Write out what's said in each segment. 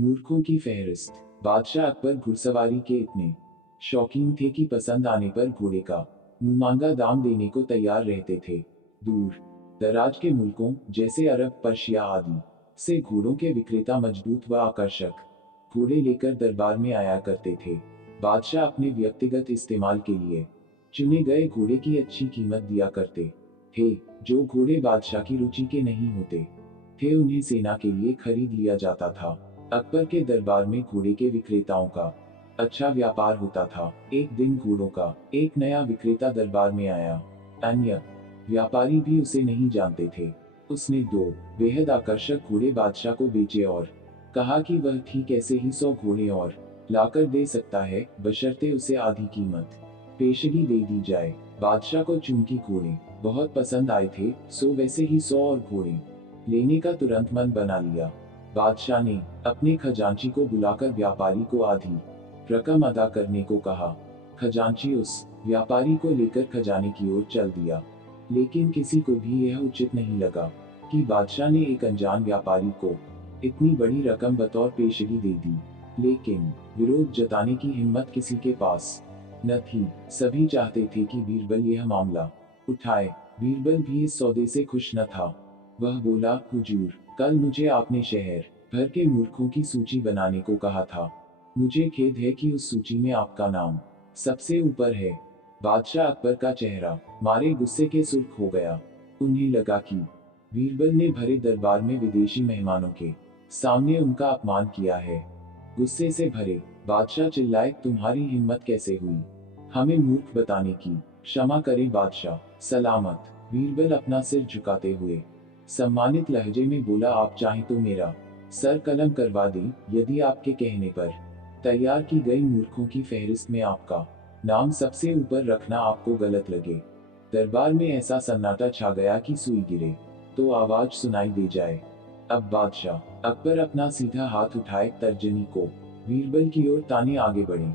मूर्खों की फहरिस्त। बादशाह अकबर घुड़सवारी के इतने शौकीन थे कि पसंद आने पर घोड़े का मुंहमांगा दाम देने को तैयार रहते थे। दूर दराज के मुल्कों जैसे अरब, पर्शिया आदि से घोड़ों के विक्रेता मजबूत व आकर्षक घोड़े लेकर दरबार में आया करते थे। बादशाह अपने व्यक्तिगत इस्तेमाल के लिए चुने गए घोड़े की अच्छी कीमत दिया करते थे। जो घोड़े बादशाह की रुचि के नहीं होते थे उन्हें सेना के लिए खरीद लिया जाता था। अकबर के दरबार में घोड़े के विक्रेताओं का अच्छा व्यापार होता था। एक दिन घोड़ों का एक नया विक्रेता दरबार में आया। अन्य व्यापारी भी उसे नहीं जानते थे। उसने दो बेहद आकर्षक घोड़े बादशाह को बेचे और कहा कि वह ठीक ऐसे ही 100 घोड़े और लाकर दे सकता है, बशर्ते उसे आधी कीमत पेशगी दे दी जाए। बादशाह को चूंकि घोड़े बहुत पसंद आए थे, सो वैसे ही 100 और घोड़े लेने का तुरंत मन बना लिया। बादशाह ने अपने खजांची को बुलाकर व्यापारी को आधी रकम अदा करने को कहा। खजांची उस व्यापारी को लेकर खजाने की ओर चल दिया, लेकिन किसी को भी यह उचित नहीं लगा कि बादशाह ने एक अनजान व्यापारी को इतनी बड़ी रकम बतौर पेशगी दे दी। लेकिन विरोध जताने की हिम्मत किसी के पास न थी। सभी चाहते थे कि बीरबल यह मामला उठाए। बीरबल भी इस सौदे से खुश न था। वह बोला, हुजूर, कल मुझे आपने शहर भर के मूर्खों की सूची बनाने को कहा था। मुझे खेद है कि उस सूची में आपका नाम सबसे ऊपर है। बादशाह अकबर का चेहरा मारे गुस्से के सुर्ख हो गया। उन्हें लगा कि बीरबल ने भरे दरबार में विदेशी मेहमानों के सामने उनका अपमान किया है। गुस्से से भरे बादशाह चिल्लाए, तुम्हारी हिम्मत कैसे हुई हमें मूर्ख बताने की? क्षमा करें बादशाह, सलामत। बीरबल अपना सिर झुकाते हुए सम्मानित लहजे में बोला, आप चाहें तो मेरा सर कलम करवा दें, यदि आपके कहने पर तैयार की गई मूर्खों की फहरिस्त में आपका नाम सबसे ऊपर रखना आपको गलत लगे। दरबार में ऐसा सन्नाटा छा गया कि सुई गिरे तो आवाज सुनाई दे जाए। अब बादशाह अकबर अपना सीधा हाथ उठाए तर्जनी को बीरबल की ओर ताने आगे बढ़े।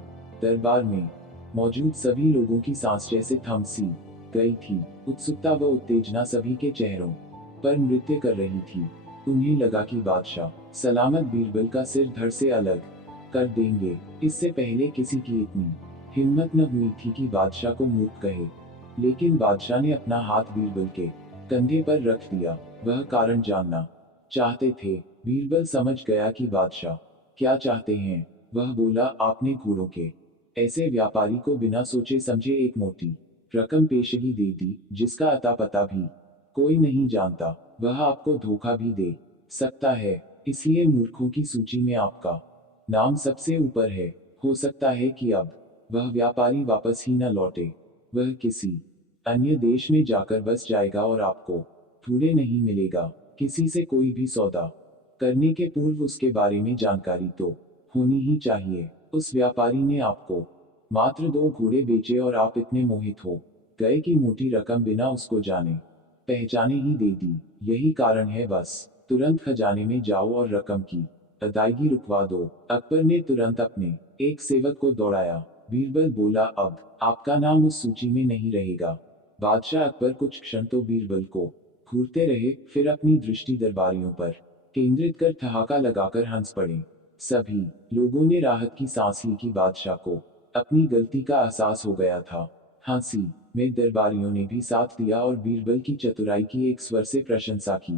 दरबार में मौजूद सभी लोगों की सांस जैसे थम सी गई थी। उत्सुकता व उत्तेजना सभी के चेहरों पर नृत्य कर रही थी। उन्हें लगा कि बादशाह सलामत बीरबल का सिर धड़ से अलग कर देंगे। इससे पहले किसी की इतनी हिम्मत न हुई थी कि बादशाह को मूर्ख कहे। लेकिन बादशाह ने अपना हाथ बीरबल के कंधे पर रख दिया। वह कारण जानना चाहते थे। बीरबल समझ गया कि बादशाह क्या चाहते हैं। वह बोला, आपने घोड़ों के ऐसे व्यापारी को बिना सोचे समझे एक मोटी रकम पेशगी दे दी, जिसका अता पता भी कोई नहीं जानता। वह आपको धोखा भी दे सकता है, इसलिए मूर्खों की सूची में आपका नाम सबसे ऊपर है। हो सकता है कि अब वह व्यापारी वापस ही न लौटे। वह किसी अन्य देश में जाकर बस जाएगा और आपको भूले नहीं मिलेगा। किसी से कोई भी सौदा करने के पूर्व उसके बारे में जानकारी तो होनी ही चाहिए। उस व्यापारी ने आपको मात्र 2 घोड़े बेचे और आप इतने मोहित हो गए कि मोटी रकम बिना उसको जाने पहचाने ही दे दी। यही कारण है, बस तुरंत खजाने में जाओ और रकम की अदायगी रुकवा दो। अकबर ने तुरंत अपने एक सेवक को दौड़ाया। बीरबल बोला, अब आपका नाम उस सूची में नहीं रहेगा। बादशाह अकबर कुछ क्षण तो बीरबल को घूरते रहे, फिर अपनी दृष्टि दरबारियों पर केंद्रित कर ठहाका लगाकर हंस पड़े। सभी लोगों ने राहत की सांस ली कि बादशाह को अपनी गलती का एहसास हो गया था। हंसी में दरबारियों ने भी साथ दिया और बीरबल की चतुराई की एक स्वर से प्रशंसा की।